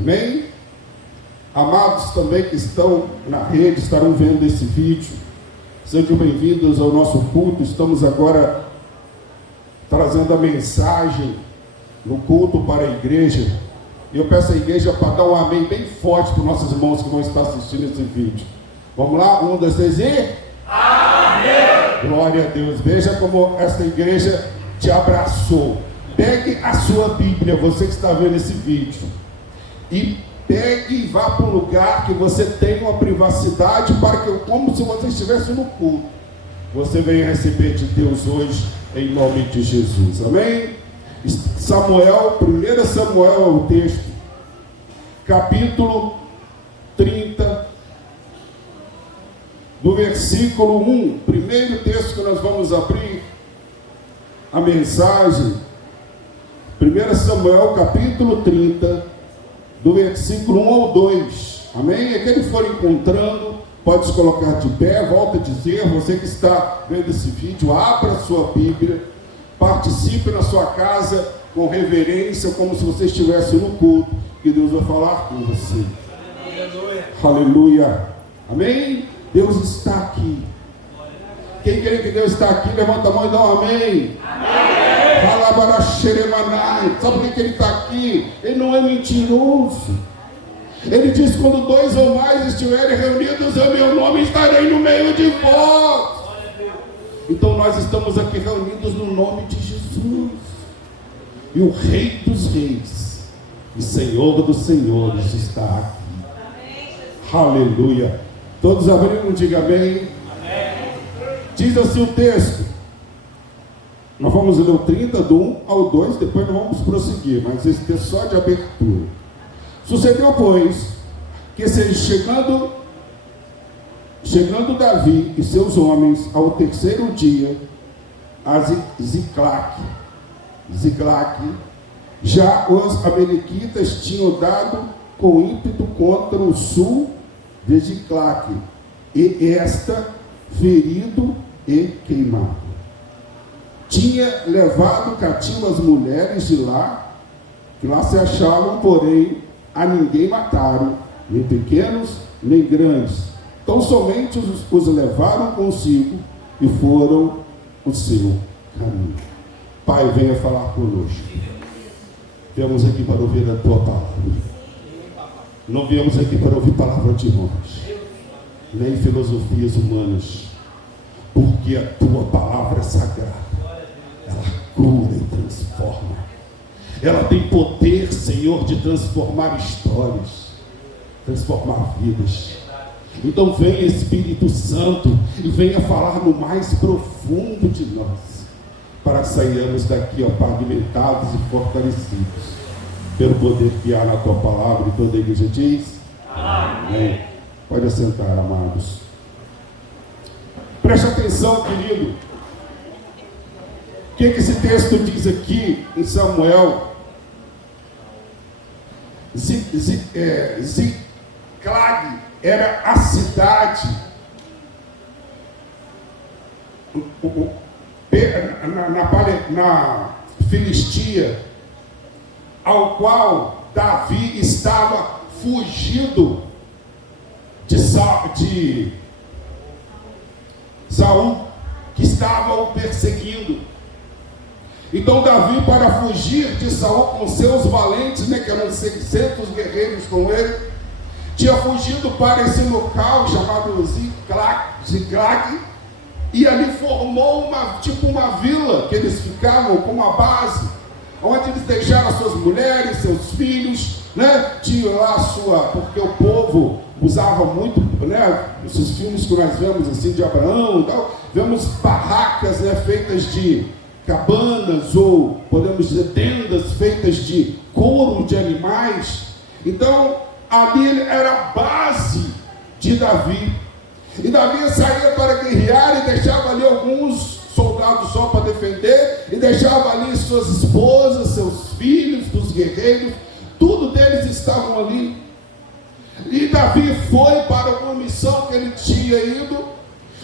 Amém? Amados também que estão na rede, estarão vendo esse vídeo, sejam bem-vindos ao nosso culto. Estamos agora trazendo a mensagem no culto para a igreja. E eu peço à igreja para dar um amém bem forte para os nossos irmãos que vão estar assistindo esse vídeo. Vamos lá? 1, 2, 3 e... Amém! Glória a Deus. Veja como essa igreja te abraçou. Pegue a sua Bíblia, você que está vendo esse vídeo, e pegue e vá para um lugar que você tenha uma privacidade, para que, como se você estivesse no culto, você venha receber de Deus hoje, em nome de Jesus. Amém? Samuel, 1 Samuel é o texto, capítulo 30, do versículo 1, primeiro texto que nós vamos abrir a mensagem. 1 Samuel, capítulo 30, do versículo 1 ao 2, amém? Aquele que for encontrando, pode se colocar de pé. Volto a dizer, você que está vendo esse vídeo, abra a sua Bíblia, participe na sua casa com reverência, como se você estivesse no culto, que Deus vai falar com você. Aleluia. Aleluia. Amém? Deus está aqui. Quem crê que Deus está aqui, levanta a mão e dá um amém. Amém. Sabe por que Ele está aqui? Ele não é mentiroso. Ele diz: quando 2 ou mais estiverem reunidos em meu nome, estarei no meio de vós. Então nós estamos aqui reunidos no nome de Jesus. E o Rei dos Reis e Senhor dos Senhores está aqui. Aleluia. Todos abriram, diga amém. Amém. Diz assim o texto. Nós vamos ler o 30, do 1 ao 2, depois nós vamos prosseguir, mas esse texto só de abertura. Sucedeu, pois, que chegando Davi e seus homens ao terceiro dia, a Ziclague, já os amalequitas tinham dado com ímpeto contra o sul de Ziclague, e esta ferido e queimado. Tinha levado cativo as mulheres de lá, que lá se achavam, porém a ninguém mataram, nem pequenos, nem grandes. Então somente os levaram consigo e foram o seu caminho. Pai, venha falar conosco. Viemos aqui para ouvir a tua palavra. Não viemos aqui para ouvir palavra de homens, nem filosofias humanas, porque a tua palavra é sagrada. Ela cura e transforma. Ela tem poder, Senhor, de transformar histórias, transformar vidas. Então venha, Espírito Santo, e venha falar no mais profundo de nós, para que saiamos daqui, ó, pavimentados e fortalecidos pelo poder que há na tua palavra. E toda a igreja diz amém. Pode assentar, amados. Preste atenção, querido. O que esse texto diz aqui em Samuel? Ziclague era a cidade na Filistia, ao qual Davi estava fugido de Saul, que estava o perseguindo. Então Davi, para fugir de Saul com seus valentes, que eram 600 guerreiros com ele, tinha fugido para esse local chamado Ziclague, e ali formou uma vila que eles ficavam como uma base, onde eles deixaram as suas mulheres, seus filhos, tinha lá porque o povo usava muito, esses filmes que nós vemos assim de Abraão, vemos barracas, feitas de cabanas, ou podemos dizer tendas feitas de couro de animais. Então ali era a base de Davi, e Davi saía para guerrear e deixava ali alguns soldados só para defender, e deixava ali suas esposas, seus filhos, dos guerreiros, tudo deles estavam ali. E Davi foi para uma missão que ele tinha ido.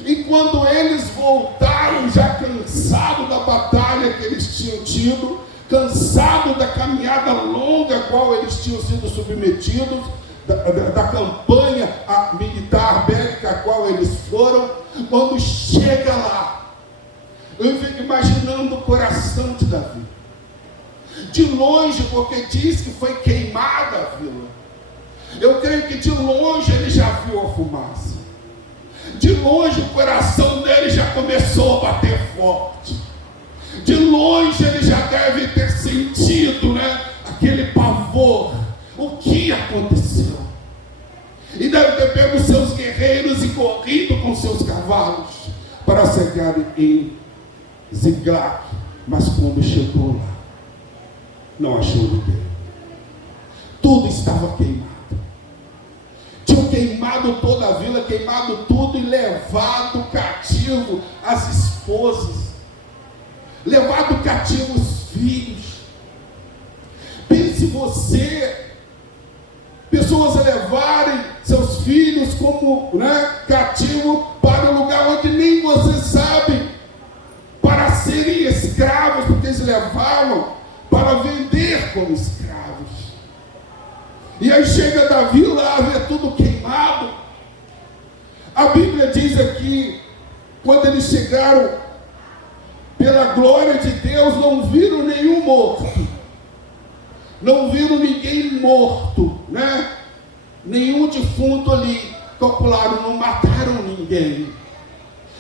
E quando eles voltaram, já cansados da batalha que eles tinham tido, cansado da caminhada longa a qual eles tinham sido submetidos, da campanha militar bélica a qual eles foram. Quando chega lá, eu fico imaginando o coração de Davi, de longe, porque diz que foi queimada a vila. Eu creio que de longe ele já viu a fumaça, de longe o coração dele já começou a bater forte, de longe ele já deve ter sentido, aquele pavor. O que aconteceu? E deve ter pego seus guerreiros e corrido com seus cavalos para chegar em Ziklag. Mas quando chegou lá, não achou ninguém. Tudo estava queimado. Tinham queimado toda a vila, queimado tudo e levado cativo as esposas, levado cativo os filhos. Pense você, pessoas a levarem seus filhos como cativo para um lugar onde nem você sabe, para serem escravos, porque eles levavam para vender como escravos. E aí chega Davi lá, vê tudo queimado. A Bíblia diz aqui, quando eles chegaram, pela glória de Deus, não viram nenhum morto, não viram ninguém morto, nenhum defunto ali, calcularam, não mataram ninguém,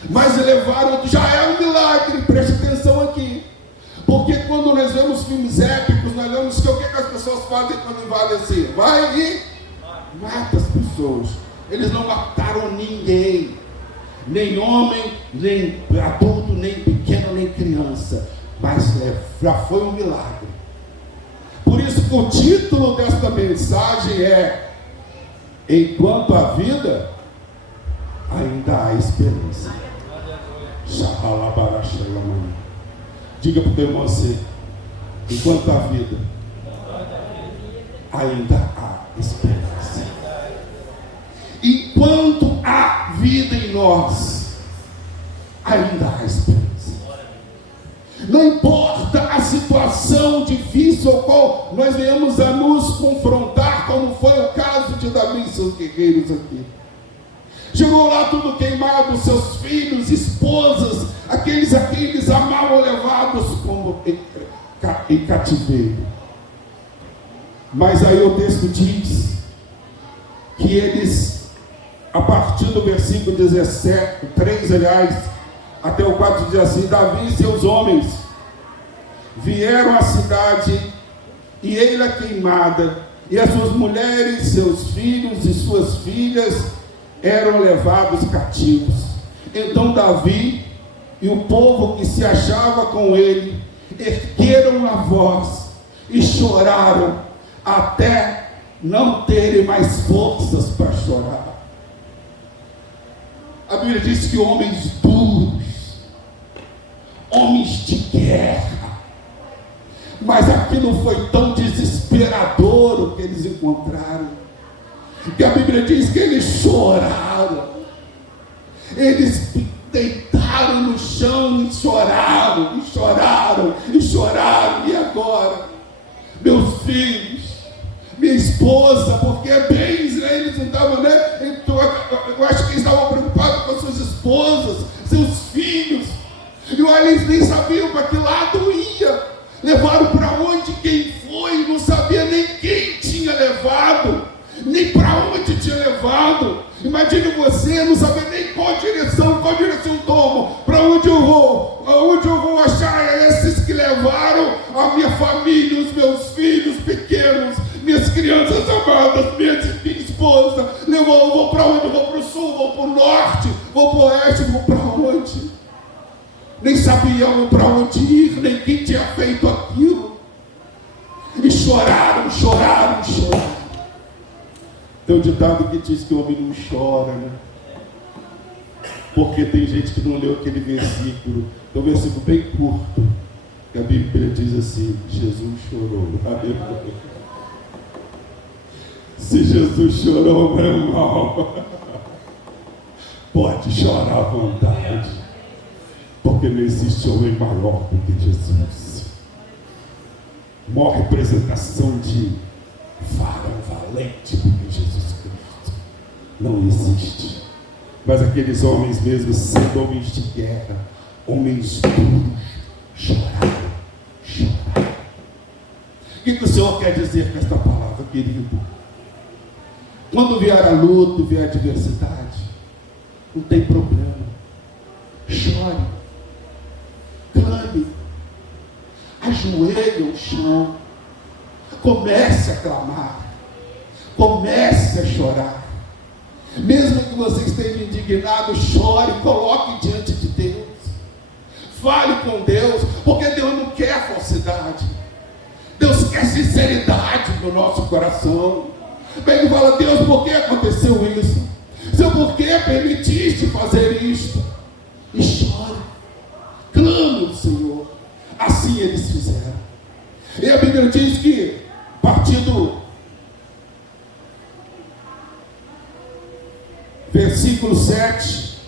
mas levaram. Já é um milagre, preste atenção aqui, porque quando nós vemos filmes épicos, nós vemos que o que as pessoas fazem quando invadem assim? Vai e mata as pessoas. Eles não mataram ninguém, nem homem, nem adulto, nem pequeno, nem criança, mas já foi um milagre. Por isso que o título desta mensagem é: enquanto há vida, ainda há esperança. Diga para o teu irmão assim: enquanto há vida, ainda há esperança. Enquanto há vida em nós, ainda há esperança. Não importa a situação difícil ao qual nós venhamos a nos confrontar, como foi o caso de Davi e seus guerreiros aqui. Chegou lá tudo queimado, seus filhos, esposas, aqueles a quem eles amavam, levados como em cativeiro. Mas aí o texto diz que eles, a partir do versículo 17, 3, até o 4, diz assim: Davi e seus homens vieram à cidade, e ei-la queimada, e as suas mulheres, seus filhos e suas filhas eram levados cativos. Então Davi e o povo que se achava com ele ergueram a voz e choraram até não terem mais forças para chorar. A Bíblia diz que homens duros, homens de guerra, mas aquilo foi tão desesperador o que eles encontraram, que a Bíblia diz que eles choraram, eles deitaram no chão e choraram, e choraram, e choraram. E agora, meus filhos, minha esposa, porque bens, eles não estavam, então, eu acho que eles estavam preocupados com as suas esposas, seus filhos, e olha, eles nem sabiam para que lado ia, levaram para onde, quem foi, não sabia nem quem tinha levado, nem para onde tinha levado. Imagine você não saber nem qual direção tomo, para onde eu vou achar esses que levaram a minha família, os meus filhos pequenos, minhas crianças amadas, minha esposa. Eu vou para onde? Eu vou para o sul, vou para o norte, vou para o oeste, vou para onde? Nem sabiam para onde ir, nem quem tinha feito aquilo. E choraram. Tem um ditado que diz que o homem não chora, porque tem gente que não leu aquele versículo. É um versículo bem curto, que a Bíblia diz assim: Jesus chorou. Aleluia. Se Jesus chorou, meu irmão, pode chorar à vontade, porque não existe homem maior do que Jesus. maior representação de varão valente, porque Jesus Cristo não existe. Mas aqueles homens mesmo, sendo homens de guerra, homens duros, choraram. O que o Senhor quer dizer com esta palavra, querido? Quando vier a luta, vier a adversidade, não tem problema. Chore, clame, ajoelhe ao chão, comece a clamar, comece a chorar. Mesmo que você esteja indignado, chore, coloque diante de Deus, fale com Deus, porque Deus não quer falsidade, Deus quer sinceridade no nosso coração. Ele fala: Deus, por que aconteceu isso? Senhor, por que permitiste fazer isto? E chore, clame ao Senhor. Assim eles fizeram. E a Bíblia diz que, a partir do versículo 7,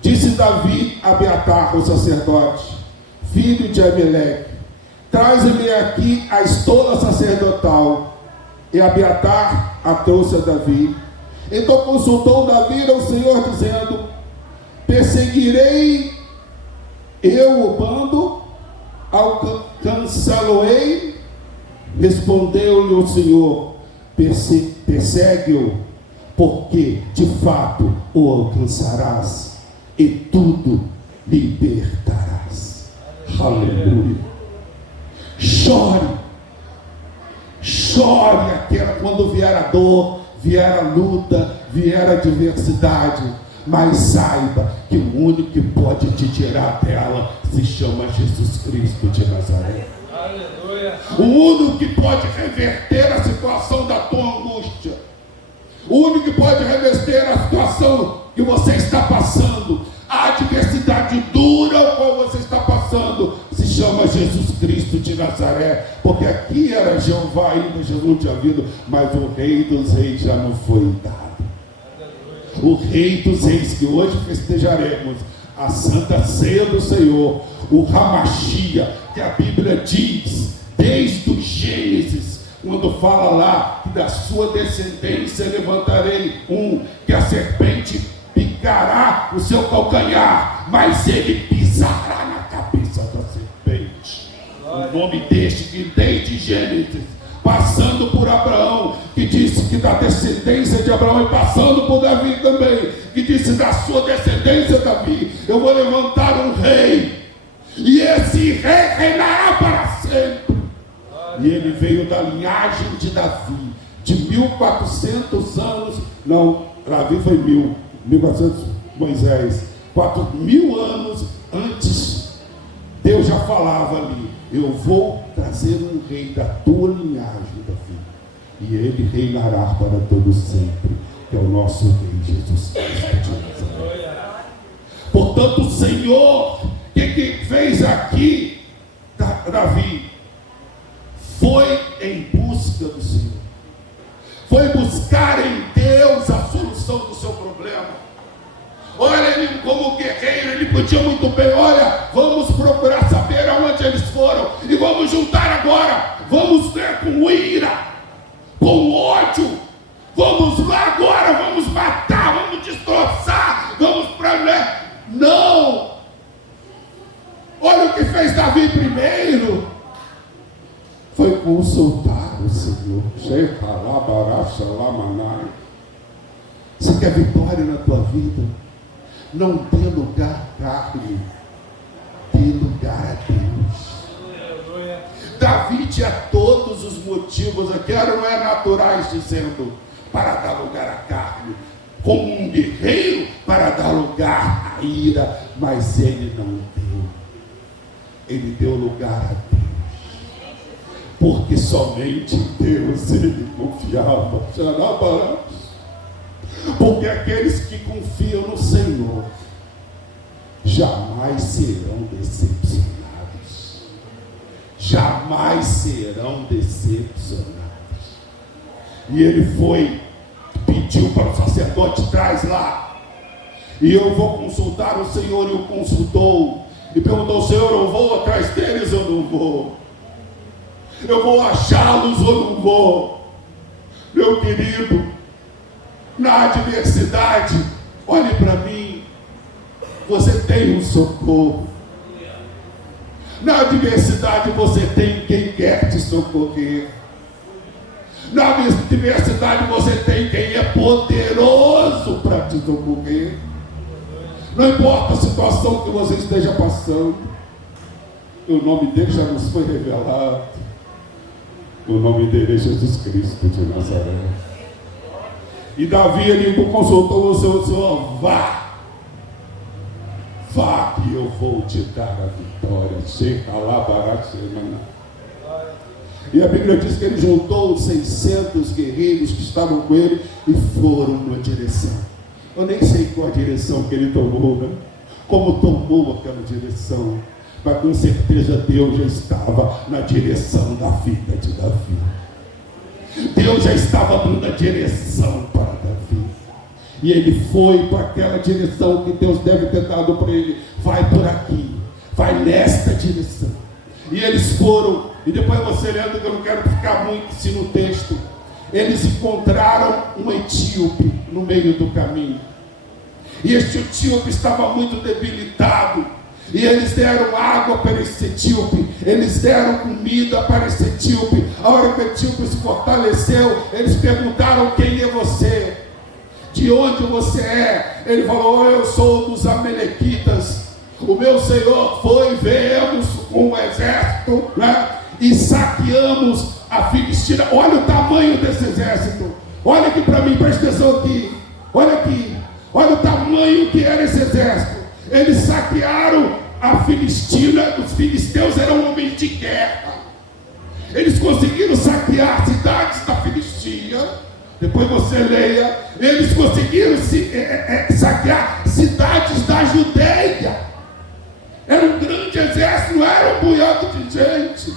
disse Davi a Abiatar, o sacerdote, filho de Ameleque: traze-me aqui a estola sacerdotal. E Abiatar a trouxe a Davi. Então consultou Davi ao Senhor, dizendo: perseguirei eu o bando, alcançá-lo-ei? Respondeu-lhe o Senhor: persegue-o, porque de fato o alcançarás e tudo libertarás. Aleluia. Chore quando vier a dor, vier a luta, vier a adversidade, mas saiba que o único que pode te tirar dela se chama Jesus Cristo de Nazaré. Aleluia. O único que pode reverter a situação da tua angústia, o único que pode reverter a situação que você está passando, a adversidade dura ao qual você está passando, se chama Jesus Cristo de Nazaré. Porque aqui era Jeová ainda, Jesus não tinha vindo, mas o Rei dos Reis já não foi dado. O Rei dos Reis, que hoje festejaremos a Santa Ceia do Senhor, o Hamashia, que a Bíblia diz desde o Gênesis, quando fala lá que da sua descendência levantarei um, que a serpente picará o seu calcanhar, mas ele pisará na cabeça da serpente. O nome deste que desde Gênesis, passando por Abraão, que disse que da descendência de Abraão, e passando por Davi também, que disse da sua descendência, Davi, eu vou levantar um rei, e esse rei reinará para sempre. E ele veio da linhagem de Davi, de 1400 anos, não, Davi foi 1400, Moisés, 4000 anos antes, Deus já falava ali: eu vou trazer um rei da tua linhagem, Davi, e ele reinará para todo sempre, que é o nosso Rei Jesus Cristo. Portanto, o Senhor, o que fez aqui Davi? Foi em busca do Senhor, foi buscar em Deus a solução do seu problema. Olha, ele como guerreiro, ele podia muito bem: olha, vamos procurar saber aonde eles foram, e vamos juntar agora, vamos ter com ira, com ódio, vamos lá agora, vamos matar, vamos destroçar, vamos para... Não! Olha o que fez Davi primeiro, foi consultar o Senhor. Você quer vitória na tua vida? Não dê lugar à carne, dê lugar a Deus. Davi tinha todos os motivos aqui, não é naturais, dizendo, para dar lugar à carne, como um guerreiro, para dar lugar à ira, mas ele não deu. Ele deu lugar a Deus, porque somente em Deus ele confiava. Porque aqueles que confiam no Senhor jamais serão decepcionados. Jamais serão decepcionados. E ele foi, pediu para o sacerdote: traz lá, e eu vou consultar o Senhor. E o consultou e perguntou: Senhor, eu vou atrás deles ou não vou? Eu vou achá-los ou não vou? Meu querido, na adversidade, olhe para mim, você tem um socorro. Na adversidade você tem quem quer te socorrer. Na adversidade você tem quem é poderoso para te socorrer. Não importa a situação que você esteja passando, o nome dele já nos foi revelado. O nome dele é Jesus Cristo de Nazaré. E Davi, ele consultou o Senhor, vá que eu vou te dar a vitória. E a Bíblia diz que ele juntou os 600 guerreiros que estavam com ele e foram numa direção. Eu nem sei qual a direção que ele tomou, né? Como tomou aquela direção. Mas com certeza Deus já estava na direção da vida de Davi. Deus já estava dando a direção para Davi. E ele foi para aquela direção que Deus deve ter dado para ele. Vai por aqui, vai nesta direção. E eles foram, e depois você lendo, que eu não quero ficar muito assim no texto. Eles encontraram um etíope no meio do caminho. E este etíope estava muito debilitado. E eles deram água para esse etíope, eles deram comida para esse etíope. A hora que o etíope se fortaleceu, eles perguntaram: quem é você? De onde você é? Ele falou: eu sou dos amalequitas. O meu Senhor foi, viemos com um exército, né? E saqueamos a Filistina. Olha o tamanho desse exército. Olha aqui para mim, presta atenção aqui. Olha aqui, olha o tamanho que era esse exército. Eles saquearam a Filistina. Os filisteus eram homens de guerra. Eles conseguiram saquear cidades da Filistina. Depois você leia. Eles conseguiram saquear cidades da Judeia. Era um grande exército, não era um punhado de gente.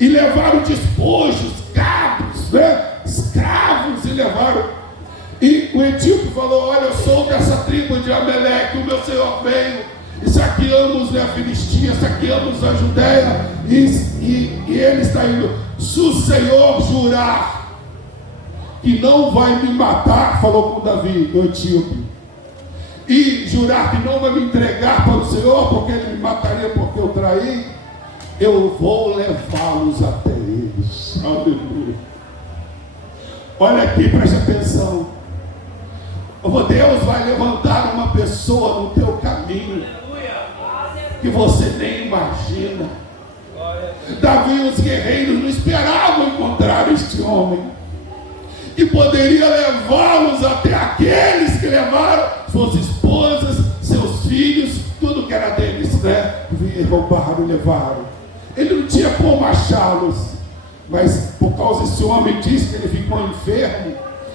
E levaram despojos, gados, né? Escravos, e levaram. E o etíope falou: olha, eu sou dessa tribo de Amaleque, o meu Senhor veio, e saqueamos a Filistia, saqueamos a Judeia, e ele está indo. Se o Senhor jurar que não vai me matar, falou com Davi, o etíope, e jurar que não vai me entregar para o Senhor, porque ele me mataria porque eu traí, eu vou levá-los até eles. Aleluia. Olha aqui, preste atenção. Deus vai levantar uma pessoa no teu caminho que você nem imagina. Davi e os guerreiros não esperavam encontrar este homem que poderia levá-los até aqueles que levaram suas esposas, seus filhos, tudo que era deles, né? Roubaram, levaram. Ele não tinha como achá-los, mas por causa desse homem diz que ele ficou enfermo,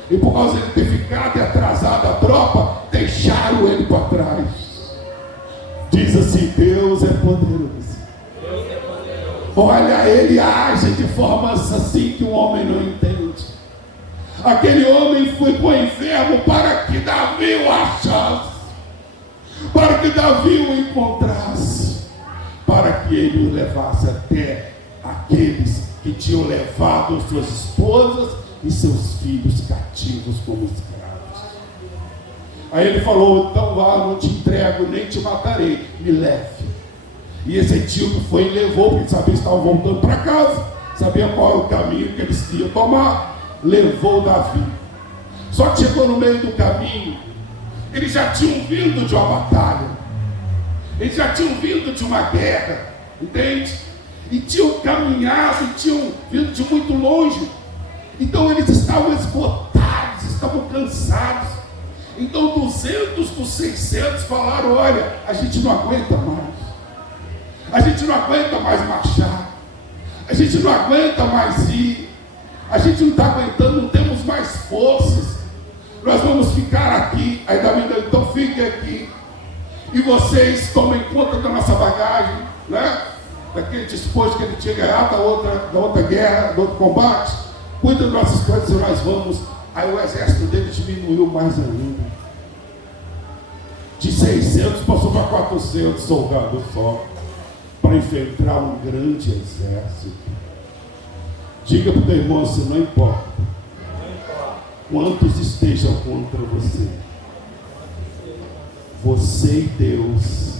e por causa de ele ter ficado atrasado a tropa, deixaram ele para trás. Diz assim: Deus é poderoso. Olha, ele age de forma assim que o homem não entende. Aquele homem ficou enfermo para que Davi o achasse, para que Davi o encontrasse, para que ele o levasse até aqueles que tinham levado suas esposas e seus filhos cativos como escravos. Aí ele falou: então vá, não te entrego, nem te matarei, me leve. E esse etíope foi e levou, porque sabia que estavam voltando para casa, sabia qual era o caminho que eles iam tomar. Levou Davi. Só que chegou no meio do caminho, eles já tinham vindo de uma batalha, eles já tinham vindo de uma guerra, entende? E tinham caminhado, e tinham vindo de muito longe. Então eles estavam esgotados, estavam cansados. Então 200 dos 600 falaram: olha, a gente não aguenta mais, a gente não aguenta mais marchar, a gente não aguenta mais ir, a gente não está aguentando, não temos mais forças, nós vamos ficar aqui. Aí Davi disse: então fiquem aqui, e vocês tomem conta da nossa bagagem, né? Daquele despojo que ele tinha ganhado da outra guerra, do outro combate. Cuida das nossas coisas e nós vamos. Aí o exército dele diminuiu mais ainda. De 600 passou para 400 soldados só, para enfrentar um grande exército. Diga para o teu irmão assim: não importa quantos estejam contra você, você e Deus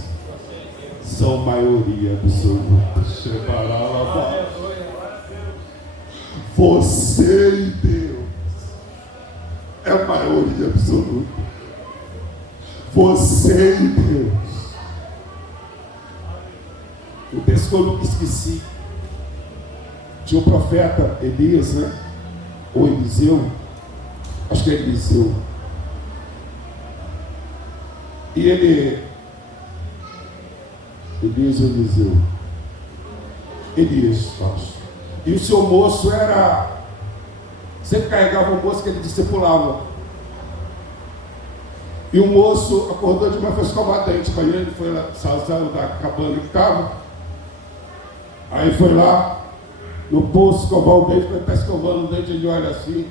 são maioria absoluta. Você e Deus é maioria absoluta. Você e Deus. O texto que eu nunca esqueci, tinha o profeta Elias, né? Ou Eliseu, acho que é Eliseu. E ele, Elias ou Eliseu? Elias, acho. E o seu moço era, sempre carregava um moço que ele discipulava. E o moço acordou de manhã, foi escovar dente, para ele foi lá, saiu da cabana que estava. Aí foi lá no poço escovar o dente, quando ele está escovando o dente, ele olha assim,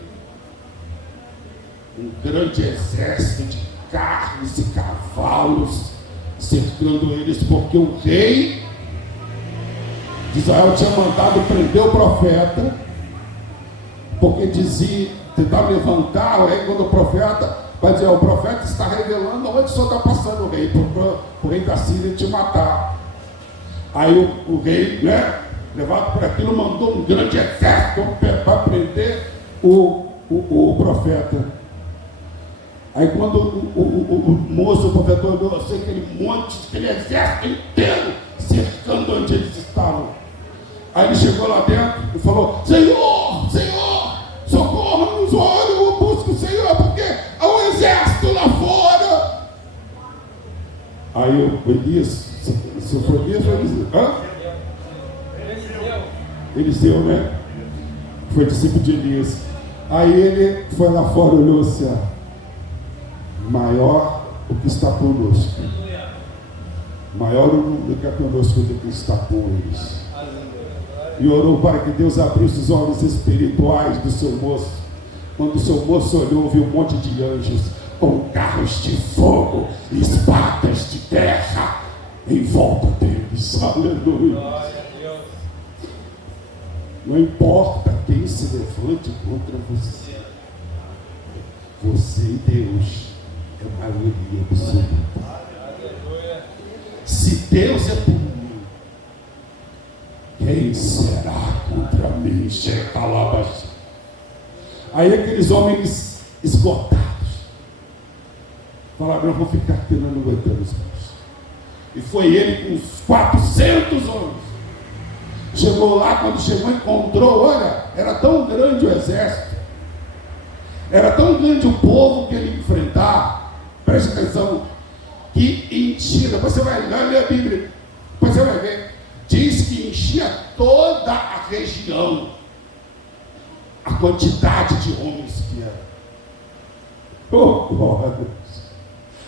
um grande exército de carros e cavalos cercando eles, porque o rei de Israel tinha mandado prender o profeta, porque dizia, tentava levantar, aí quando o profeta vai dizer: o profeta está revelando onde o senhor está passando, o rei, para o rei da Síria te matar. Aí o rei, né, levado por aquilo, mandou um grande exército para prender o profeta. Aí quando o moço, o profeta, olhou assim, aquele exército inteiro cercando onde eles estavam. Aí ele chegou lá dentro e falou: Senhor, Senhor, socorra-nos, olha, eu busco o Senhor, porque há um exército lá fora. Aí o Elias, se foi Elias ou Eliseu? Eliseu, né? Foi discípulo de Elias. Aí ele foi lá fora e olhou assim: maior o que está conosco, maior o número que é conosco do que está com eles. E orou para que Deus abrisse os olhos espirituais do seu moço. Quando o seu moço olhou, viu um monte de anjos com carros de fogo, espadas de guerra em volta deles. Aleluia. Não importa quem se levante contra você, você e Deus é maioria absoluta. Se Deus é por mim, quem será contra mim? Aí aqueles homens esgotados falaram: eu vou ficar aqui, não aguentamos mais. E foi ele com uns 400 homens. Chegou lá, quando chegou, encontrou, olha, era tão grande o exército, era tão grande o povo que ele ia enfrentar, preste atenção, que enchia, depois você vai ler a Bíblia, depois você vai ver, diz que enchia toda a região, a quantidade de homens que era. Oh, glória!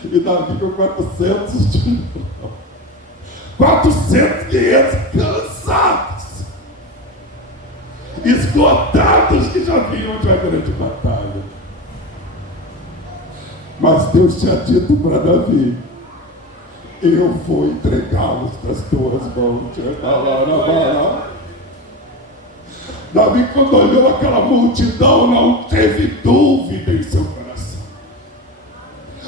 E Davi com 400 de novo. 400, 500 cansados, esgotados, que já vinham de uma grande batalha. Mas Deus tinha dito para Davi: eu vou entregá-los nas tuas mãos. Davi, quando olhou aquela multidão, não teve dúvida em seu coração.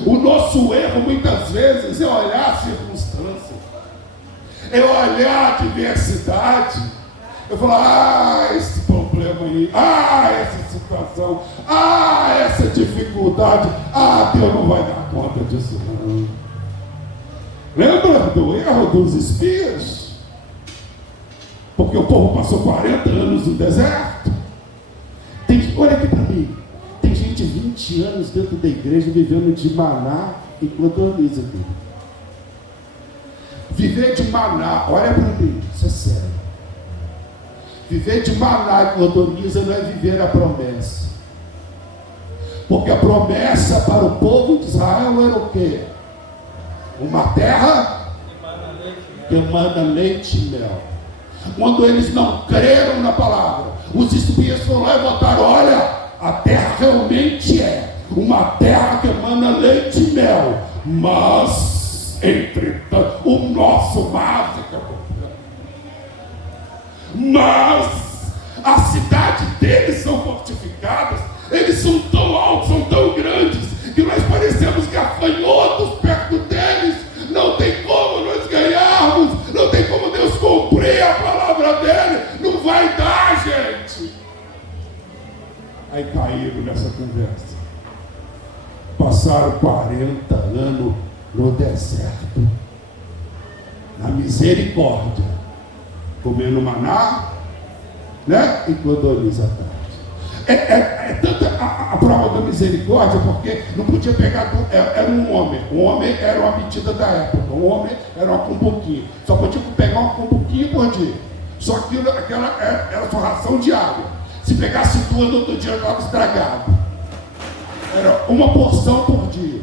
O nosso erro muitas vezes é olhar a circunstância, é olhar a diversidade, eu falar: esse problema aí, essa situação, essa dificuldade, Deus não vai dar conta disso não. Lembra do erro dos espias? Porque o povo passou 40 anos no deserto. Olha aqui para mim, tem gente 20 anos dentro da igreja vivendo de maná enquanto organiza tudo. Viver de maná, olha para mim, isso é sério. Viver de maná enquanto organiza não é viver a promessa. Porque a promessa para o povo de Israel era o quê? Uma terra que emana leite e mel. Quando eles não creram na palavra, os espias foram lá e botaram: olha, a terra realmente é uma terra que emana leite e mel, mas, entretanto, o nosso mar fica. Mas A cidade deles são fortificadas. Eles são tão altos, são tão grandes, que nós parecemos gafanhotos perto deles. Não tem como nós ganharmos. Não tem como Deus cumprir a palavra dele. Não vai dar, gente. Aí caíram nessa conversa. Passaram 40 anos no deserto, na misericórdia, comendo maná, né? E codorniz à tarde. É tanta a prova da misericórdia, porque não podia pegar, era um homem. O homem era uma medida da época. O homem era uma cumbuquinha. Só podia pegar uma cumbuquinha por dia. Só que aquela era sua ração diária. Se pegasse duas no outro dia, estava estragado. Era uma porção por dia.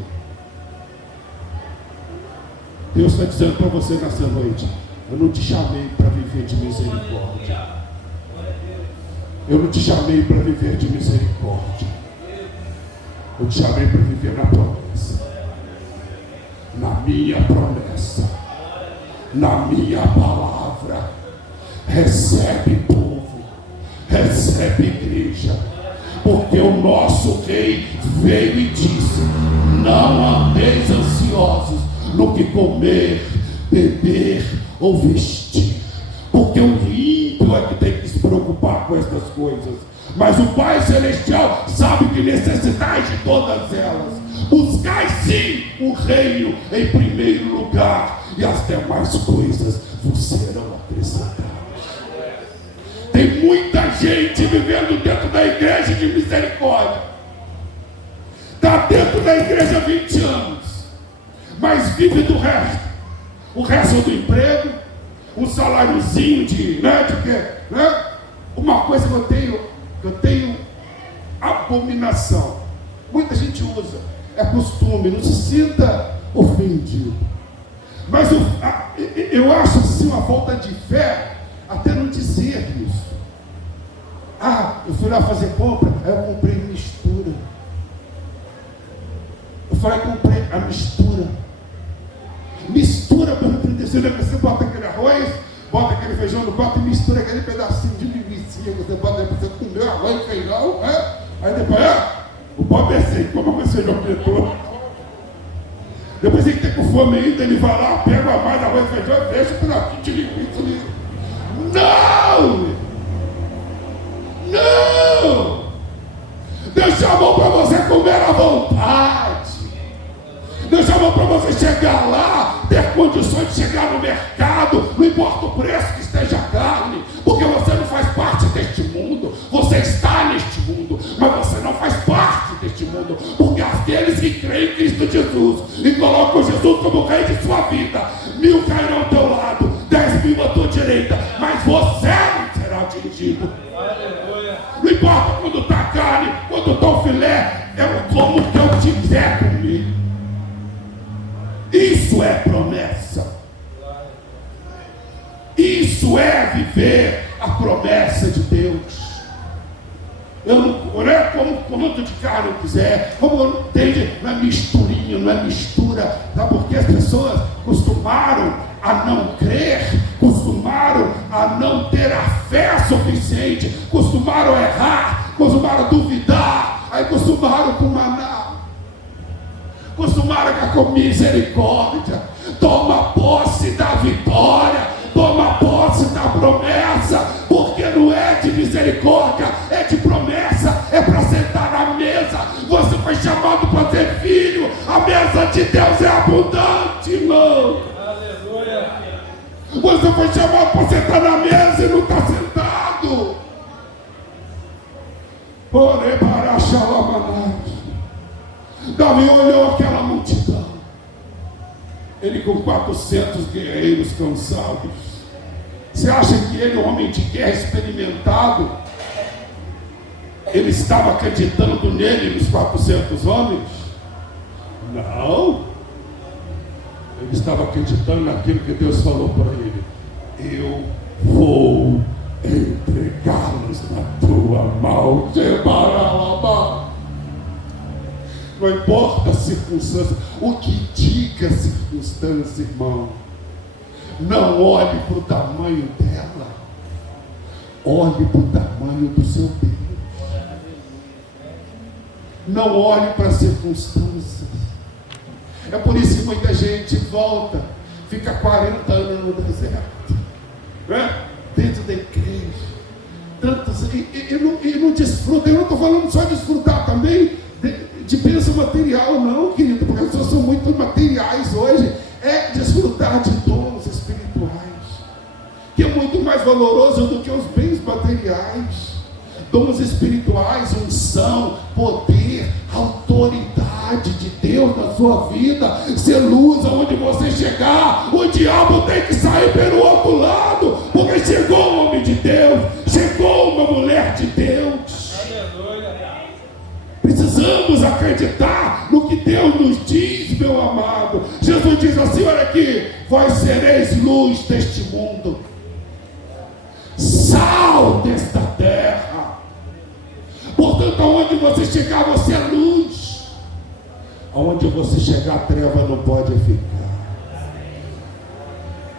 Deus está dizendo para você nessa noite: eu não te chamei para viver de misericórdia. Eu não te chamei para viver de misericórdia. Eu te chamei para viver na promessa. Na minha promessa. Na minha palavra. Recebe, povo. Recebe, igreja. Porque o nosso rei veio e disse: não andeis ansiosos no que comer, beber ou vestir. Porque o ímpio é que tem que se preocupar com essas coisas. Mas o Pai Celestial sabe que necessitais de todas elas. Buscai sim o reino em primeiro lugar, e as demais coisas vos serão acrescentadas. Tem muita gente vivendo dentro da igreja de misericórdia. Está dentro da igreja há 20 anos, mas vive do resto. O resto do emprego, um saláriozinho de quê? Né? Uma coisa que eu tenho abominação. Muita gente usa, é costume, não se sinta ofendido. Mas eu acho assim uma falta de fé até não dizer isso. Eu fui lá fazer compra, aí eu comprei mistura. Eu falei, comprei a mistura. Mistura, você bota aquele arroz, bota aquele feijão no prato e mistura aquele pedacinho de linguiça. Você bota, você comeu arroz e feijão, aí depois, o pobre é assim, como esse feijão preto. Depois ele tem com fome ainda, ele vai lá, pega mais arroz e feijão e deixa um pedacinho de linguiça ali. Não! Não! Deus chamou para você comer à vontade. Deus chamou para você chegar lá, ter condições de chegar no mercado, não importa o preço que esteja a carne, porque você não faz parte deste mundo. Você está neste mundo, mas você não faz parte deste mundo, porque aqueles que creem em Cristo Jesus e colocam Jesus como rei de sua vida, 1000 cairão ao teu lado, 10.000 à tua direita, mas você não será dirigido. Não importa quando está a carne, quando está o filé, eu como o que eu tiver comigo. Isso é promessa. Isso é viver a promessa de Deus. Eu não é como quanto de carne eu quiser, como eu não tenho, não é misturinha, não é mistura, sabe? Porque as pessoas costumaram a não crer, costumaram a não ter a fé suficiente, costumaram a errar, costumaram a duvidar, aí costumaram com maná. Costumaram com misericórdia. Toma posse da vitória, toma posse da promessa, porque não é de misericórdia, é de promessa, é para sentar na mesa. Você foi chamado para ser filho, a mesa de Deus é abundante, irmão. Aleluia. Você foi chamado para sentar na mesa e não está sentado. Porém, para Xalamanás, Davi olhou aquela multidão, ele com 400 guerreiros cansados. Você acha que ele, um homem de guerra experimentado, ele estava acreditando nele, nos 400 homens? Não. Ele estava acreditando naquilo que Deus falou para ele: eu vou entregá-los na tua mão. Não importa a circunstância, o que diga a circunstância, irmão. Não olhe para o tamanho dela. Olhe para o tamanho do seu Deus. Não olhe para as circunstâncias. É por isso que muita gente volta, fica 40 anos no deserto, né? Dentro da igreja, tantos, e não desfruta. Eu não estou falando só de desfrutar também de bênção material, não, querido, porque as pessoas são muito materiais hoje. É desfrutar de dons espirituais, que é muito mais valoroso do que os bens materiais. Dons espirituais, unção, poder, autoridade de Deus na sua vida, ser luz aonde você chegar. O diabo tem que sair pelo outro lado, porque chegou um homem de Deus, chegou uma mulher de Deus. Precisamos acreditar no que Deus nos diz, meu amado. Jesus diz assim, olha aqui: vós sereis luz deste mundo, sal desta terra. Portanto, aonde você chegar, você é luz. Aonde você chegar, a treva não pode ficar.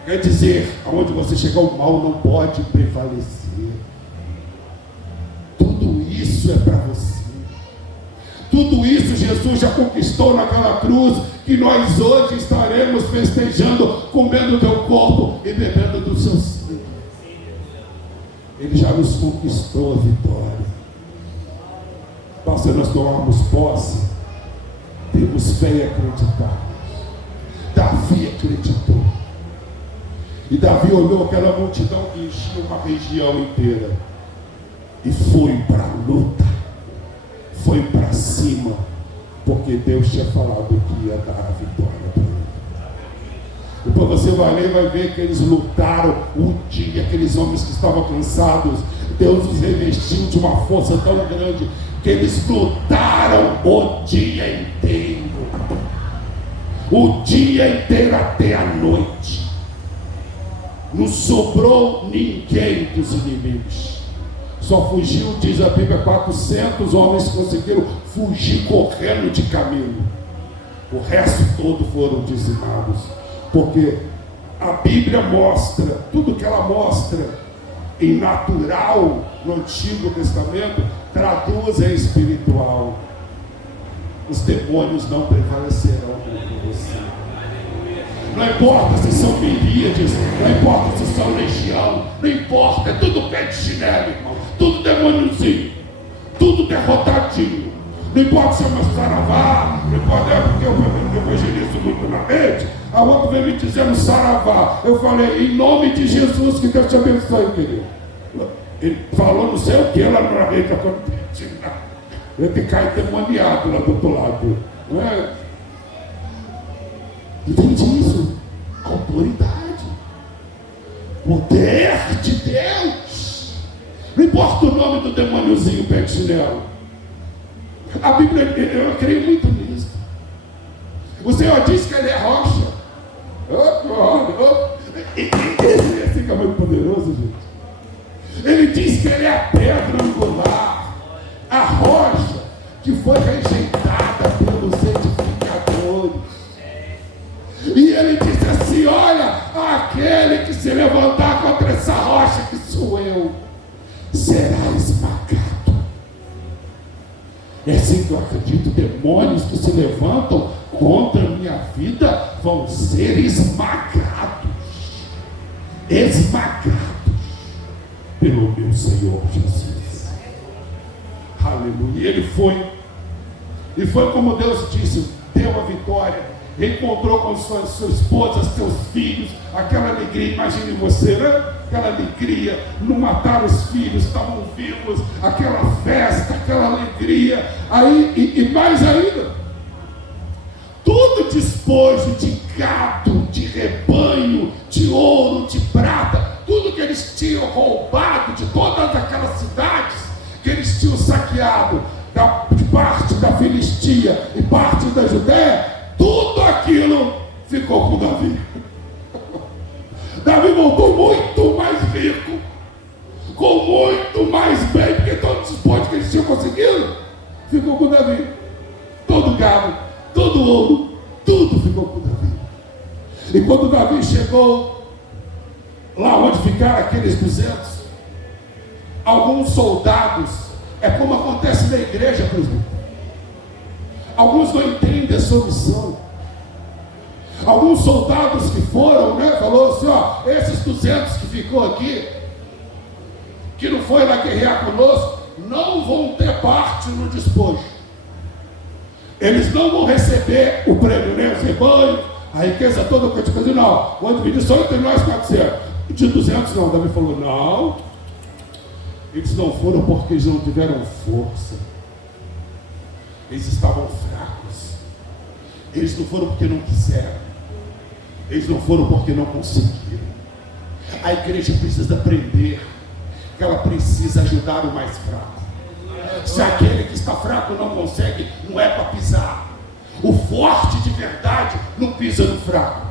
Quer dizer, aonde você chegar, o mal não pode prevalecer. Tudo isso é para você. Tudo isso Jesus já conquistou naquela cruz, que nós hoje estaremos festejando, comendo do teu corpo e bebendo do seu sangue. Ele já nos conquistou a vitória. Se nós tomarmos posse, temos fé e acreditamos. Davi acreditou. E Davi olhou aquela multidão que enchia uma região inteira e foi para a luta, foi para cima, porque Deus tinha falado que ia dar a vitória para ele. Depois você vai ler e vai ver que eles lutaram o dia, aqueles homens que estavam cansados. Deus os revestiu de uma força tão grande que eles lutaram o dia inteiro. O dia inteiro até a noite. Não sobrou ninguém dos inimigos. Só fugiu, diz a Bíblia, 400 homens conseguiram fugir correndo de caminho. O resto todo foram dizimados. Porque a Bíblia mostra, tudo que ela mostra em natural no Antigo Testamento, traduz em espiritual. Os demônios não prevalecerão contra você. Não importa se são miríades, não importa se são legião, não importa, é tudo pé de chinelo, irmão, tudo demôniozinho, tudo derrotadinho. Não importa se é uma saravá, não importa, é porque eu evangelizo muito na mente. A outra veio me dizendo saravá. Eu falei, em nome de Jesus, que Deus te abençoe, querido. Ele falou não sei o que lá na rede, ele ficar endemoniado lá do outro lado. Não é? Entende isso? Autoridade, poder de Deus. Não importa o nome do demôniozinho pé de chinelo. A Bíblia, eu creio muito nisso. O Senhor diz que Ele é rocha. Ele fica muito poderoso, gente. Ele diz que Ele é a pedra angular, a rocha que foi rejeitada pelos edificadores. E Ele disse assim: olha, aquele que se levantar contra essa rocha, que sou eu, será esmagado. É assim que eu acredito: demônios que se levantam contra a minha vida vão ser esmagados. Esmagados pelo meu Senhor Jesus. Aleluia. Ele foi. E foi como Deus disse: deu a vitória. Reencontrou com sua esposa, seus filhos, aquela alegria. Imagine você, né? Aquela alegria, não mataram os filhos, estavam vivos, aquela festa, aquela alegria. Aí, e mais ainda, tudo despojo de gado, de rebanho, de ouro, de prata, tudo que eles tinham roubado de todas aquelas cidades que eles tinham saqueado, de parte da Filistia e parte da Judéia, tudo aquilo ficou com Davi. Davi voltou muito mais rico, com muito mais bem, porque todos os pontos que eles tinham conseguido ficou com Davi. Todo gado, todo ouro, tudo ficou com Davi. E quando Davi chegou lá onde ficaram aqueles 200, alguns soldados, é como acontece na igreja, por exemplo. Alguns não entendem a sua missão. Alguns soldados que foram, falou assim, esses 200 que ficou aqui, que não foi lá guerrear conosco, não vão ter parte no despojo. Eles não vão receber o prêmio, os rebanhos, a riqueza toda, que eu te falei, não, vou dividir só entre nós 400. De 200 não. Davi falou, não, eles não foram porque eles não tiveram força. Eles estavam fracos. Eles não foram porque não quiseram. Eles não foram porque não conseguiram. A igreja precisa aprender que ela precisa ajudar o mais fraco. Se aquele que está fraco não consegue, não é para pisar. O forte de verdade não pisa no fraco.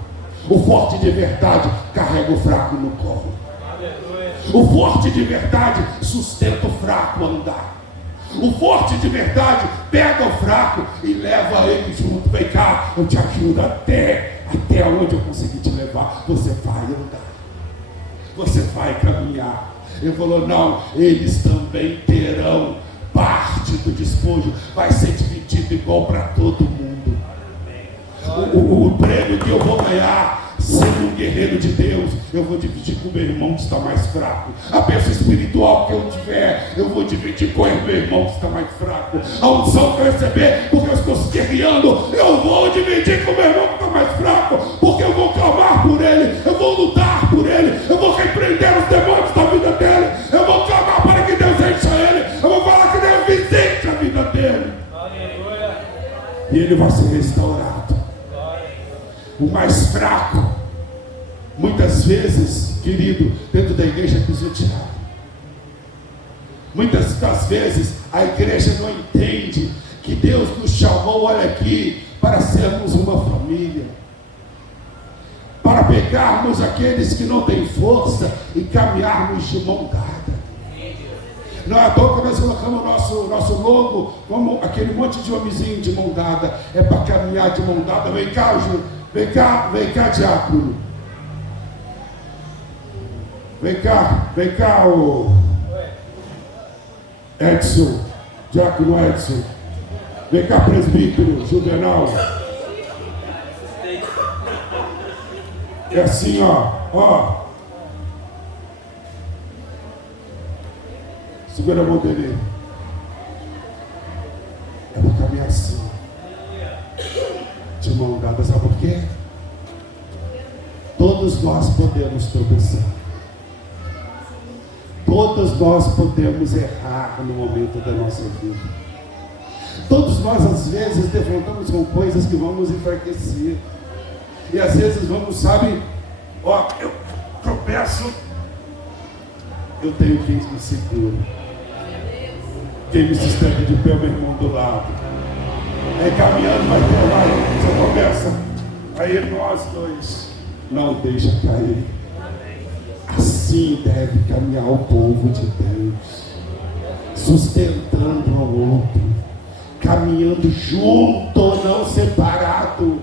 O forte de verdade carrega o fraco no colo. O forte de verdade sustenta o fraco a andar. O forte de verdade pega o fraco e leva ele junto. Vem cá, eu te ajudo até onde eu conseguir te levar. Você vai andar. Você vai caminhar. Ele falou, não, eles também terão parte do despojo. Vai ser dividido igual para todo mundo. O prêmio que eu vou ganhar, sendo um guerreiro de Deus, eu vou dividir com o meu irmão que está mais fraco. A bênção espiritual que eu tiver, eu vou dividir com o meu irmão que está mais fraco. A unção que eu receber, porque eu estou guerreando, eu vou dividir com o meu irmão que está mais fraco, porque eu vou clamar por ele, eu vou lutar por ele, eu vou repreender os demônios da vida dele, eu vou clamar para que Deus encha ele, eu vou falar que Deus visite a vida dele. E ele vai ser restaurado. O mais fraco, muitas vezes, querido, dentro da igreja é pisoteado. Muitas das vezes a igreja não entende que Deus nos chamou, olha aqui, para sermos uma família, para pegarmos aqueles que não têm força e caminharmos de mão dada. Não é à toa que nós colocamos o nosso logo como aquele monte de homenzinho de mão dada, é para caminhar de mão dada. Vem cá, Júlio. Vem cá, diácono. Vem cá, o Edson, diácono Edson. Vem cá, presbítero Juvenal. É assim, ó. Segura a mão dele. É para caminhar assim, de mão dada. Sabe por quê? Todos nós podemos tropeçar. Todos nós podemos errar no momento da nossa vida. Todos nós, às vezes, defrontamos com coisas que vamos enfraquecer. E às vezes vamos, eu tropeço. Eu tenho quem me segura. Quem me sustenta de pé, meu irmão do lado. Aí caminhando, vai ter lá, você começa. Aí nós dois, não deixa cair. Assim deve caminhar o povo de Deus, sustentando ao outro, caminhando junto, não separado.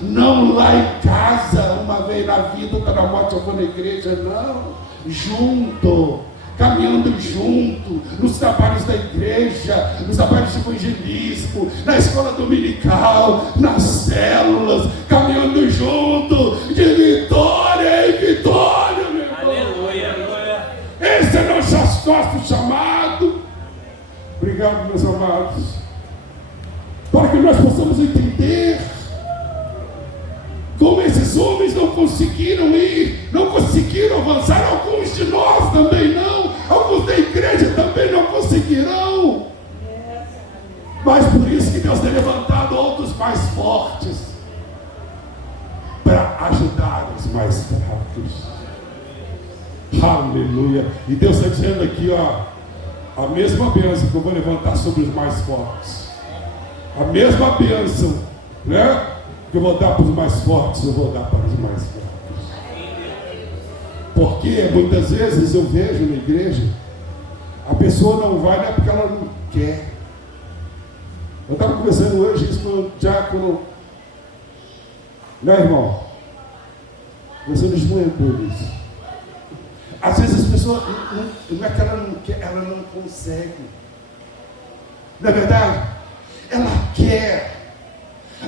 Não lá em casa, uma vez na vida, outra na morte, eu vou na igreja, não. Junto, caminhando junto, nos trabalhos da igreja, nos trabalhos de evangelismo, na escola dominical, nas células, caminhando junto, de vitória em vitória, meu irmão. Aleluia. Esse é nosso chamado. Obrigado, meus amados, para que nós possamos entender como esses homens não conseguiram ir, não conseguiram avançar. Alguns de nós também não, alguns da igreja também não conseguirão. Mas por isso que Deus tem levantado outros mais fortes para ajudar os mais fracos. Aleluia. E Deus está dizendo aqui, a mesma bênção que eu vou levantar sobre os mais fortes, a mesma bênção, que eu vou dar para os mais fortes, eu vou dar para os mais fracos. Porque muitas vezes eu vejo na igreja, a pessoa não vai, não é porque ela não quer. Eu estava conversando hoje isso com o diácono, irmão? Conversando de manhã com isso. Às vezes as pessoa, não é que ela não quer, ela não consegue. Na verdade, ela quer.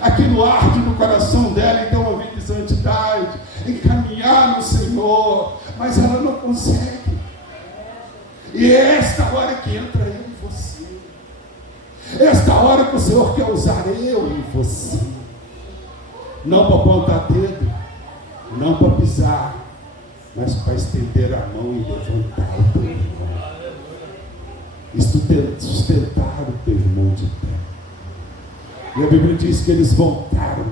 Aquilo arde no coração dela, então uma vida de santidade, encaminhar no Senhor, mas ela não consegue. E é esta hora que entra eu em você. Esta hora que o Senhor quer usar eu em você. Não para apontar dedo, não para pisar, mas para estender a mão e levantar o teu irmão. Sustentar o teu irmão de pé. E a Bíblia diz que eles voltaram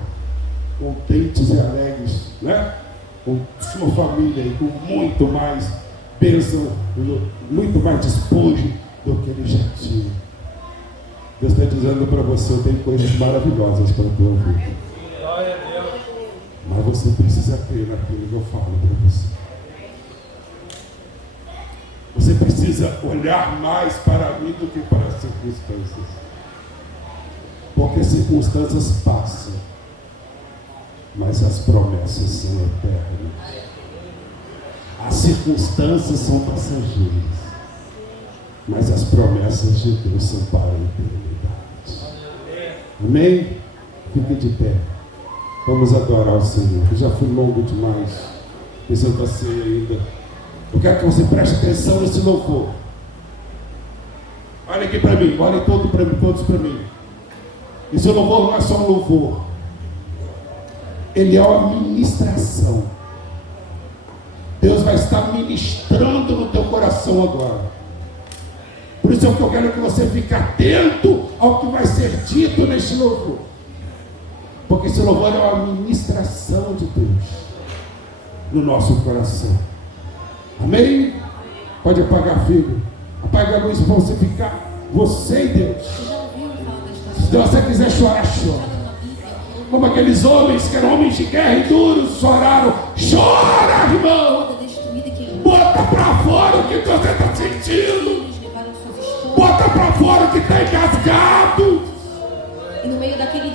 contentes e alegres, né? Com sua família e com muito mais bênção, muito mais despojo do que eles já tinham. Deus está dizendo para você, tem coisas maravilhosas para a tua vida. Mas você precisa crer naquilo que eu falo para você. Você precisa olhar mais para mim do que para as circunstâncias. Porque as circunstâncias passam, mas as promessas são eternas. As circunstâncias são passageiras, mas as promessas de Deus são para a eternidade. Amém? Fique de pé. Vamos adorar o Senhor. Eu já fui longo demais. Pensando a ceia ainda. Eu quero que você preste atenção nesse louvor. Olha aqui para mim, olhem todos para mim. Esse louvor não é só um louvor. Ele é uma ministração. Deus vai estar ministrando no teu coração agora. Por isso é que eu quero que você fique atento ao que vai ser dito neste louvor. Porque esse louvor é uma ministração de Deus no nosso coração. Amém? Pode apagar, filho. Apaga a luz para você ficar. Você e Deus. Se você quiser chorar, chora. Como aqueles homens que eram homens de guerra e duros choraram. Chora, irmão. Bota para fora o que você está sentindo. Bota para fora o que está engasgado.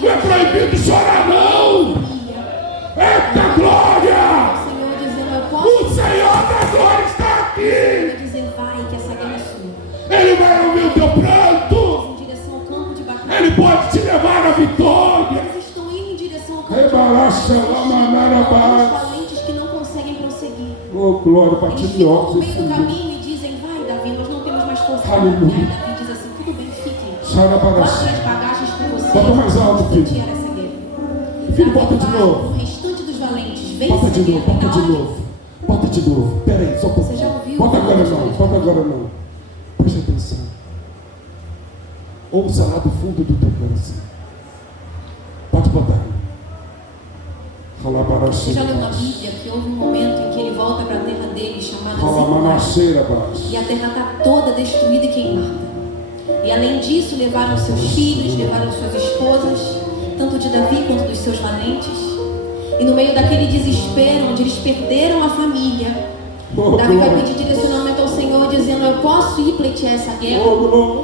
Não é proibido chorar, não. Eita glória! O Senhor da glória está aqui. Ele vai ouvir o teu pranto. Ele pode te levar à vitória. Eles estão indo em direção ao campo de batalha. Os valentes que não conseguem prosseguir. Oh, glória, eles partilha ficam no de meio do caminho e dizem, vai Davi, nós não temos mais força. Aleluia. E aí Davi diz assim, tudo bem, fiquem. Bota as bagagens com vocês. Bota mais alto, filho. Essa guerra. Filho, bota de novo. O restante dos valentes, vence Bota de essa novo, guerra. bota de novo. Bota de novo. Pera aí, só um pouquinho. Você já ouviu? Bota agora não, bota agora não. Preste atenção. Ouça lá do fundo do teu coração. Pode botar. Você já leu na Bíblia que houve um momento em que ele volta para a terra dele, chamada Ziklag. E a terra está toda destruída e queimada. E além disso, levaram seus filhos, levaram suas esposas, tanto de Davi quanto dos seus valentes. E no meio daquele desespero, onde eles perderam a família, Davi vai pedir direcionamento ao Senhor, dizendo, eu posso ir pleitear essa guerra?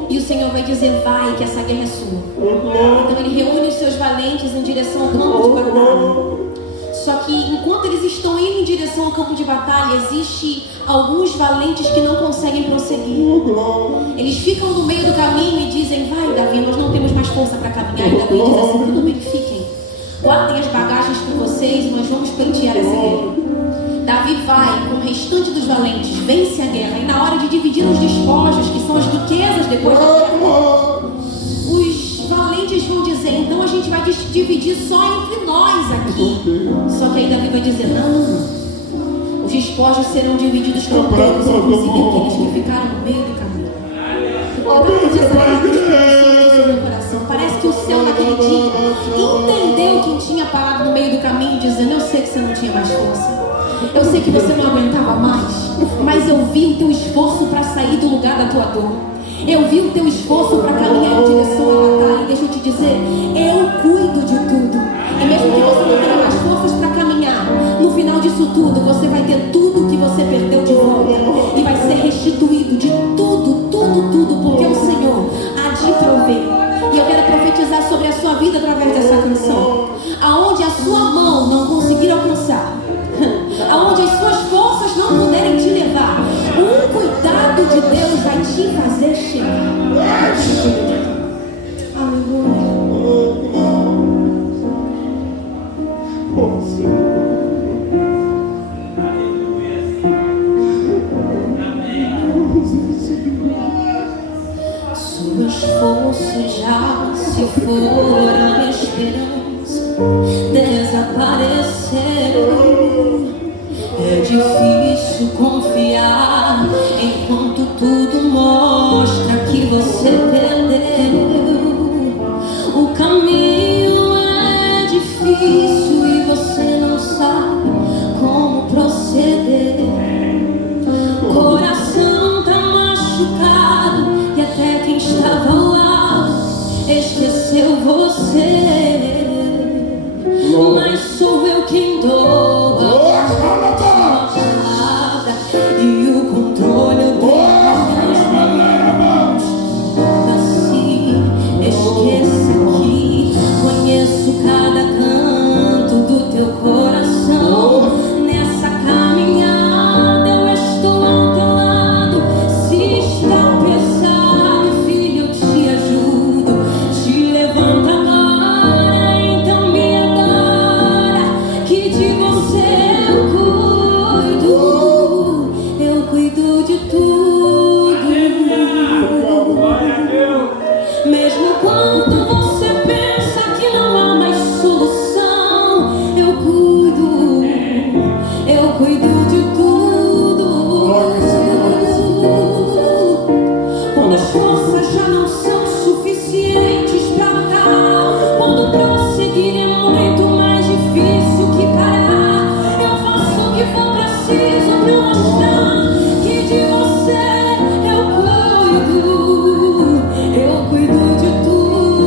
E o Senhor vai dizer, vai, que essa guerra é sua. Então ele reúne os seus valentes em direção ao campo de batalha. Só que enquanto eles estão indo em direção ao campo de batalha, existe alguns valentes que não conseguem prosseguir. Eles ficam no meio do caminho e dizem, vai Davi, nós não temos mais força para caminhar. E Davi diz assim, tudo bem, fiquem. Guardem as bagagens com vocês e nós vamos pleitear essa guerra. Davi vai com o restante dos valentes, vence a guerra. E na hora de dividir os despojos, que são as riquezas depois da guerra, os valentes vão dizer, então a gente vai dividir só entre nós aqui. Só que aí Davi vai dizer, não, os despojos serão divididos com todos, inclusive aqueles que ficaram no meio do caminho. Parece que o céu naquele dia entendeu quem tinha parado no meio do caminho, dizendo, eu sei que você não tinha mais força. Eu sei que você não aguentava mais, mas eu vi o teu esforço para sair do lugar da tua dor. Eu vi o teu esforço para caminhar em direção à batalha. E deixa eu te dizer, eu cuido de tudo. E mesmo que você não tenha mais forças para caminhar, no final disso tudo, você vai ter tudo que você perdeu de volta. E vai ser restituído de tudo, tudo, tudo, porque o Senhor há de prover. E eu quero profetizar sobre a sua vida através dessa canção. Aonde a sua mão não conseguir alcançar, aonde as suas forças não puderem te levar, te fazer chegar. Aleluia. Oh, Senhor. Suas forças já se foram, a esperança desapareceram. É difícil confiar enquanto tudo mostra que você perdeu. O caminho é difícil e você não sabe como proceder. O coração tá machucado e até quem estava lá esqueceu você. Mas sou eu quem dou a palavra e o controle eu tenho nas mãos. Assim, esqueça que conheço cada canto do teu coração. Nessa caminhada eu estou ao teu lado. Se está pesado, filho, eu te ajudo. Te levanta agora, então me adora, que de você eu cuido de tudo. Mesmo quando você pensa que não há mais solução, eu cuido de tudo. Quando as forças já não são suficientes pra lutar, quando prosseguir é muito mais difícil que parar, eu faço o que for preciso pra mostrar que de você eu cuido de tudo.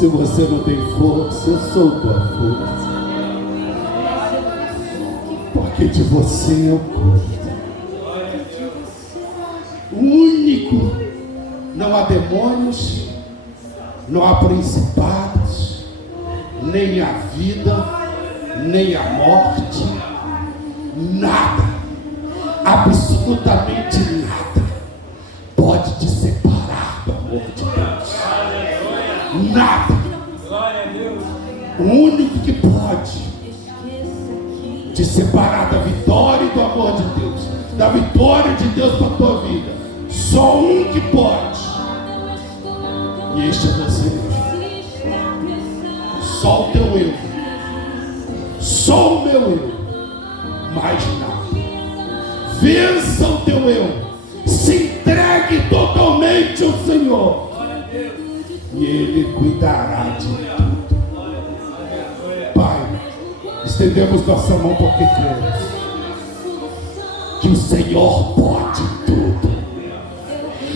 Se você não tem força, eu sou tua força. Porque de você eu cuido. O único, não há demônios, não há principados, nem a vida, nem a morte, nada, absolutamente nada, pode te separar do amor de Deus. Nada. O único que pode te separar da vitória e do amor de Deus, da vitória de Deus para a tua vida, só um que pode, e este é você mesmo. Só o teu eu, só o meu eu, mais nada. Vença o teu eu, se entregue totalmente ao Senhor, e Ele cuidará de tudo. Pai, estendemos nossa mão porque cremos que o Senhor pode tudo,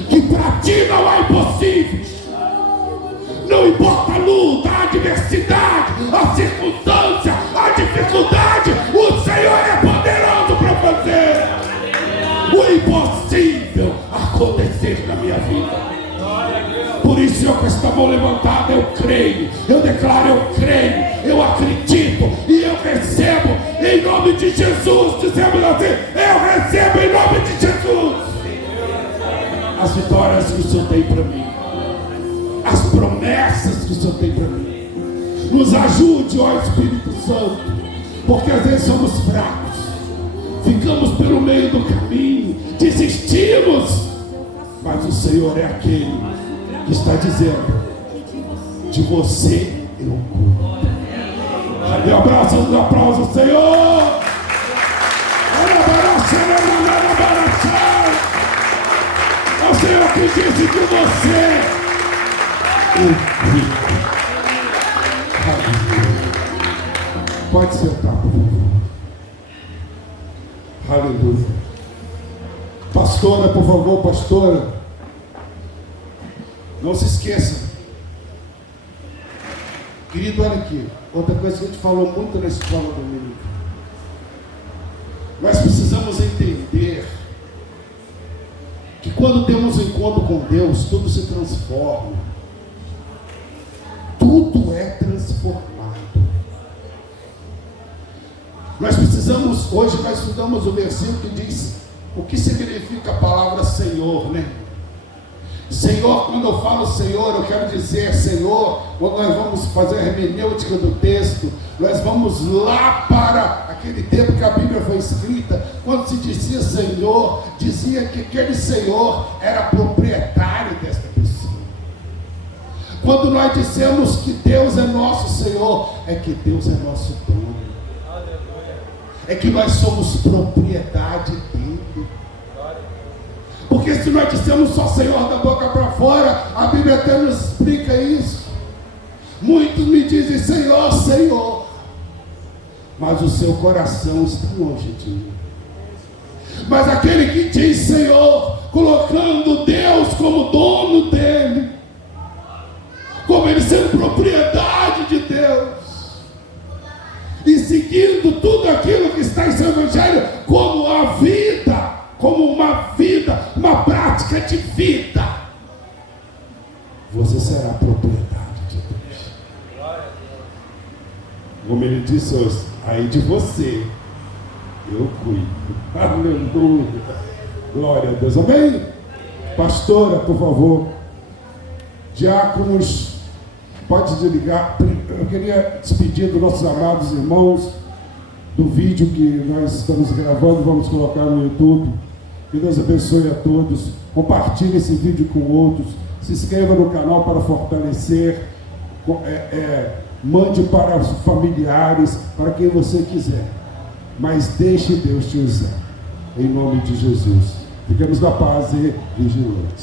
que para ti não há impossíveis. Não importa a luta, a adversidade, a circunstância, a dificuldade, o Senhor é poderoso para fazer o impossível acontecer na minha vida. Por isso, eu com esta mão levantada, eu creio, eu declaro, eu creio, eu acredito e eu recebo em nome de Jesus. Dizemos assim: eu recebo em nome de Jesus as vitórias que o Senhor tem para mim, as promessas que o Senhor tem para mim. Nos ajude, ó Espírito Santo, porque às vezes somos fracos, ficamos pelo meio do caminho, desistimos, mas o Senhor é aquele que está dizendo: de você eu cuido. Dê um abraço, Senhor. É o Senhor que disse de você eu cuido. Pode sentar, por favor. Aleluia. Pastora, por favor, pastora. Não se esqueça. Querido, olha aqui. Outra coisa que a gente falou muito na escola dominical. Nós precisamos entender que quando temos um encontro com Deus, tudo se transforma. Tudo é transformado. Nós precisamos, hoje nós estudamos o versículo que diz o que significa a palavra Senhor, né? Senhor, quando eu falo Senhor, eu quero dizer Senhor, quando nós vamos fazer a hermenêutica do texto, nós vamos lá para aquele tempo que a Bíblia foi escrita, quando se dizia Senhor, dizia que aquele Senhor era proprietário desta pessoa. Quando nós dissemos que Deus é nosso Senhor, é que Deus é nosso dono, é que nós somos propriedade dele. Porque se nós dissemos só Senhor da boca para fora, a Bíblia até nos explica isso. Muitos me dizem Senhor, Senhor, mas o seu coração está longe de mim. Mas aquele que diz Senhor, colocando Deus como dono dele, como ele sendo propriedade de Deus, e seguindo tudo aquilo que está em seu evangelho como a vida, como uma vida, uma prática de vida, você será propriedade de Deus. Como ele disse hoje, aí de você eu cuido. Aleluia. Glória a Deus. Amém? Pastora, por favor. Diáconos, pode desligar. Eu queria despedir dos nossos amados irmãos do vídeo que nós estamos gravando, vamos colocar no YouTube. Que Deus abençoe a todos. Compartilhe esse vídeo com outros. Se inscreva no canal para fortalecer. Mande para os familiares, para quem você quiser. Mas deixe Deus te usar. Em nome de Jesus. Fiquemos na paz e vigilantes.